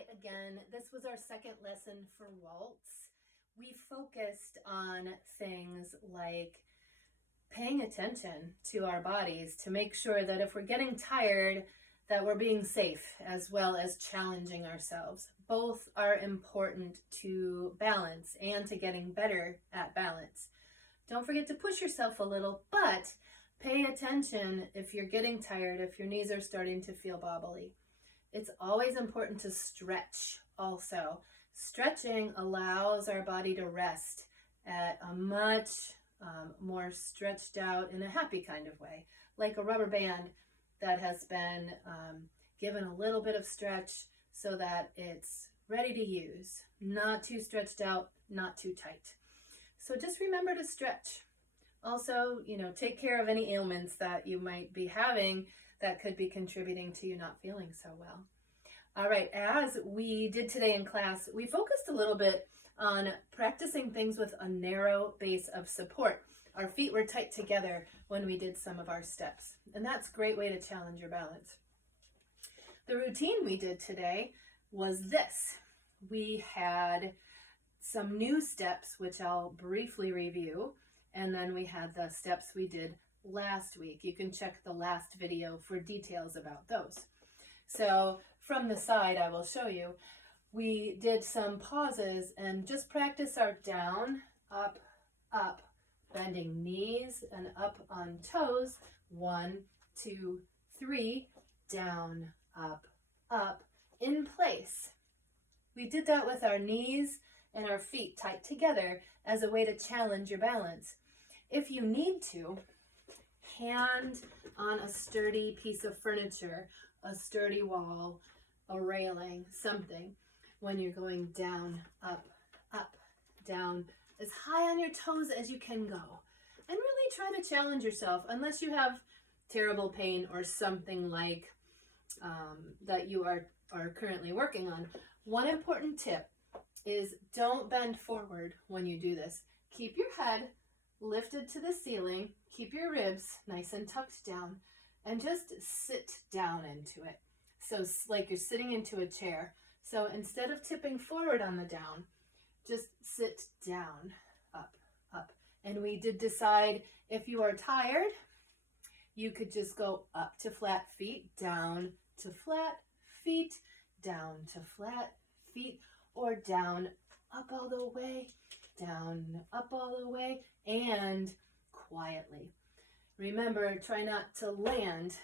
Hi again. This was our second lesson for Waltz. We focused on things like paying attention to our bodies to make sure that if we're getting tired, that we're being safe as well as challenging ourselves. Both are important to balance and to getting better at balance. Don't forget to push yourself a little, but pay attention if you're getting tired, if your knees are starting to feel wobbly. It's always important to stretch also. Stretching allows our body to rest at a much more stretched out in a happy kind of way, like a rubber band that has been given a little bit of stretch so that it's ready to use. Not too stretched out, not too tight. So just remember to stretch. Also, take care of any ailments that you might be having that could be contributing to you not feeling so well. All right, as we did today in class, we focused a little bit on practicing things with a narrow base of support. Our feet were tight together when we did some of our steps, and that's a great way to challenge your balance. The routine we did today was this. We had some new steps, which I'll briefly review, and then we had the steps we did last week. You can check the last video for details about those. So from the side, I will show you, we did some pauses and just practice our down, up, up, bending knees and up on toes. 1, 2, 3, down, up, in place. We did that with our knees and our feet tight together as a way to challenge your balance. If you need to, hand on a sturdy piece of furniture, a sturdy wall, a railing, something, when you're going down, up, down, as high on your toes as you can go. And really try to challenge yourself, unless you have terrible pain or something like that you are currently working on. One important tip is don't bend forward when you do this. Keep your head lifted to the ceiling, keep your ribs nice and tucked down, and just sit down into it. So like you're sitting into a chair. So instead of tipping forward on the down, just sit down, up. And we did decide if you are tired, you could just go up to flat feet, down to flat feet, down to flat feet, or down, up all the way, down, up all the way, and quietly. Remember, try not to land.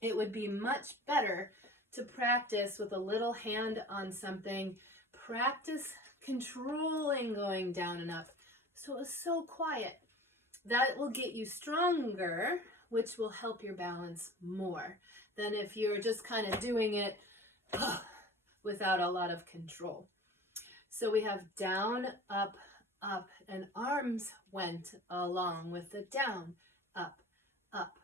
It would be much better to practice with a little hand on something. Practice controlling going down and up. So it's so quiet. That will get you stronger, which will help your balance more than if you're just kind of doing it without a lot of control. So we have down, up, and arms went along with the down, up.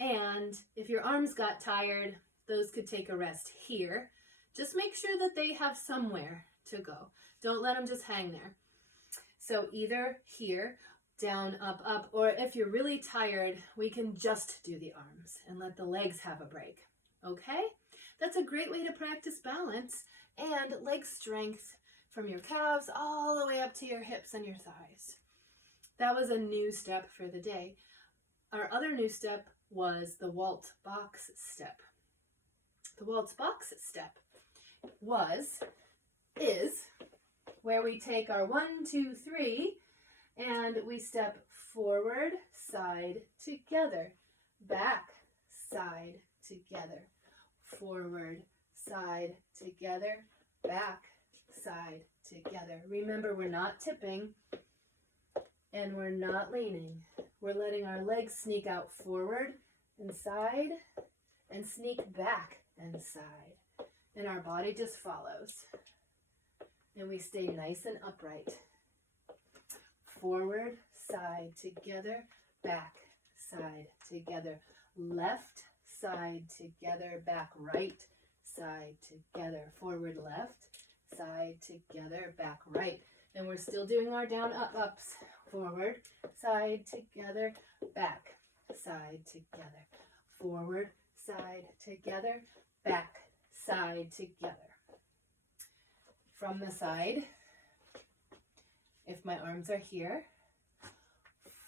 And if your arms got tired, those could take a rest here. Just make sure that they have somewhere to go. Don't let them just hang there. So either here, down, up, or if you're really tired, we can just do the arms and let the legs have a break. Okay? That's a great way to practice balance and leg strength from your calves all the way up to your hips and your thighs. That was a new step for the day. Our other new step was the Waltz box step. The Waltz box step is where we take our 1, 2, 3, and we step forward, side, together, back, side, together, forward, side, together, back, side, together. Remember, we're not tipping and we're not leaning. We're letting our legs sneak out forward and side and sneak back and side. And our body just follows. And we stay nice and upright. Forward, side, together, back, side, together, left, side, together, back, right, side, together, forward, left, side, together, back, right. And we're still doing our down, up, ups. Forward, side, together, back, side, together, forward, side, together, back, side, together. from the side. If my arms are here,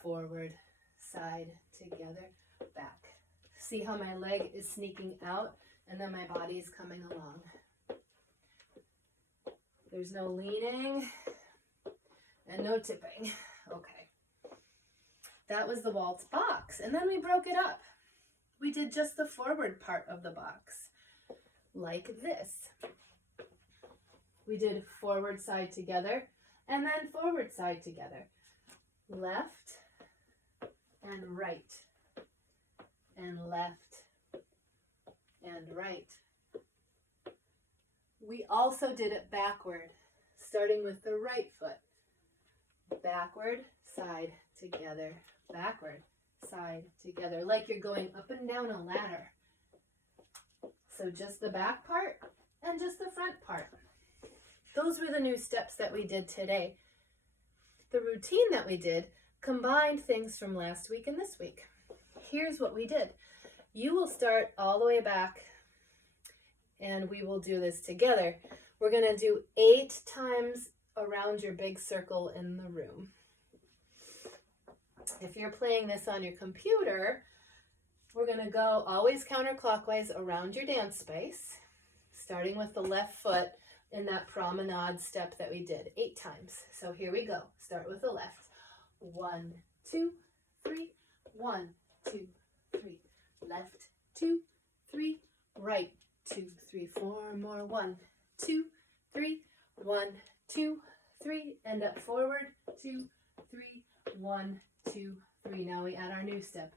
forward, side, together, back. See how my leg is sneaking out and then my body is coming along. There's no leaning and no tipping. Okay. That was the waltz box. And then we broke it up. We did just the forward part of the box, like this. We did forward side together and then forward side together. Left and right and left and right. We also did it backward, starting with the right foot. Backward, side, together, backward, side, together, like you're going up and down a ladder. So just the back part and just the front part. Those were the new steps that we did today. The routine that we did combined things from last week and this week. Here's what we did. You will start all the way back and we will do this together. We're going to do 8 times around your big circle in the room. If you're playing this on your computer, we're going to go always counterclockwise around your dance space, starting with the left foot in that promenade step that we did 8 times. So here we go. Start with the left. 1, 2, 3, 1, 2, 3. Left, 2, 3, right, 2, 3, 4 more. 1, 2, 3, 1, 2, 3, and up forward. 2, 3, 1, 2, 3. Now we add our new step.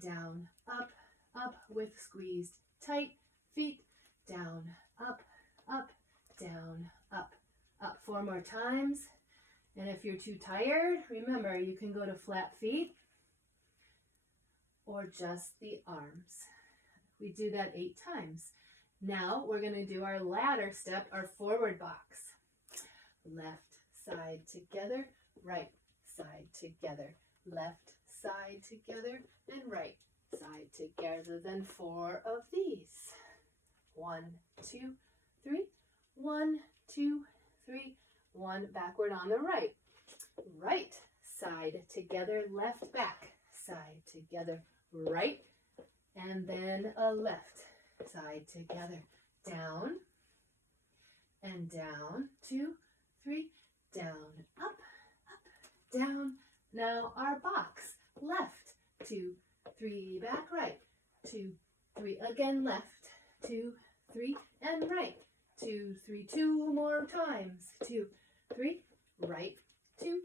Down, up, up with squeezed tight feet. Down, up, up, down, up, up. 4 more times. And if you're too tired, remember you can go to flat feet or just the arms. We do that 8 times. Now we're going to do our ladder step, our forward box. Left side together, right side together, left side together, and right side together. Then 4 of these. 1, 2, 3, 1, 2, 3, 1. Backward on the right. Right side together, left back side together, right, and then a left side together. Down and down. 2, 3, down, up, up, down. Now our box. Left, 2, 3, back, right, 2, 3, again left, 2, 3, and right, 2, 3, 2 more times, 2, 3, right, 2,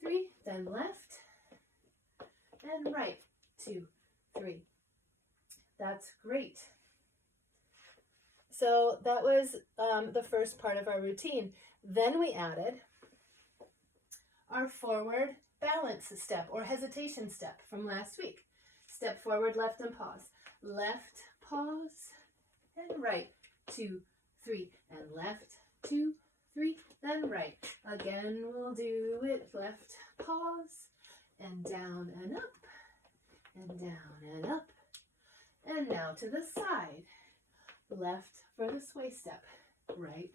3, then left, and right, 2, 3. That's great. So that was the first part of our routine. Then we added our forward balance step or hesitation step from last week. Step forward, left, and pause. Left, pause, and right. 2, 3, and left, 2, 3, then right. Again, we'll do it. Left, pause, and down and up, and down and up. And now to the side. Left for the sway step. Right.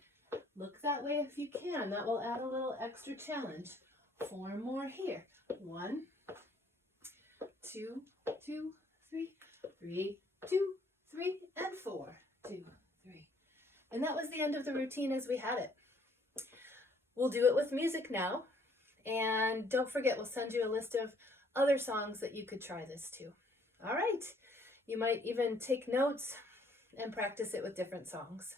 Look that way if you can. That will add a little extra challenge. 4 more here. 1, 2, 2, 3, 3, 2, 3, and 4. 2, 3. And that was the end of the routine as we had it. We'll do it with music now. And don't forget, we'll send you a list of other songs that you could try this to. All right. You might even take notes and practice it with different songs.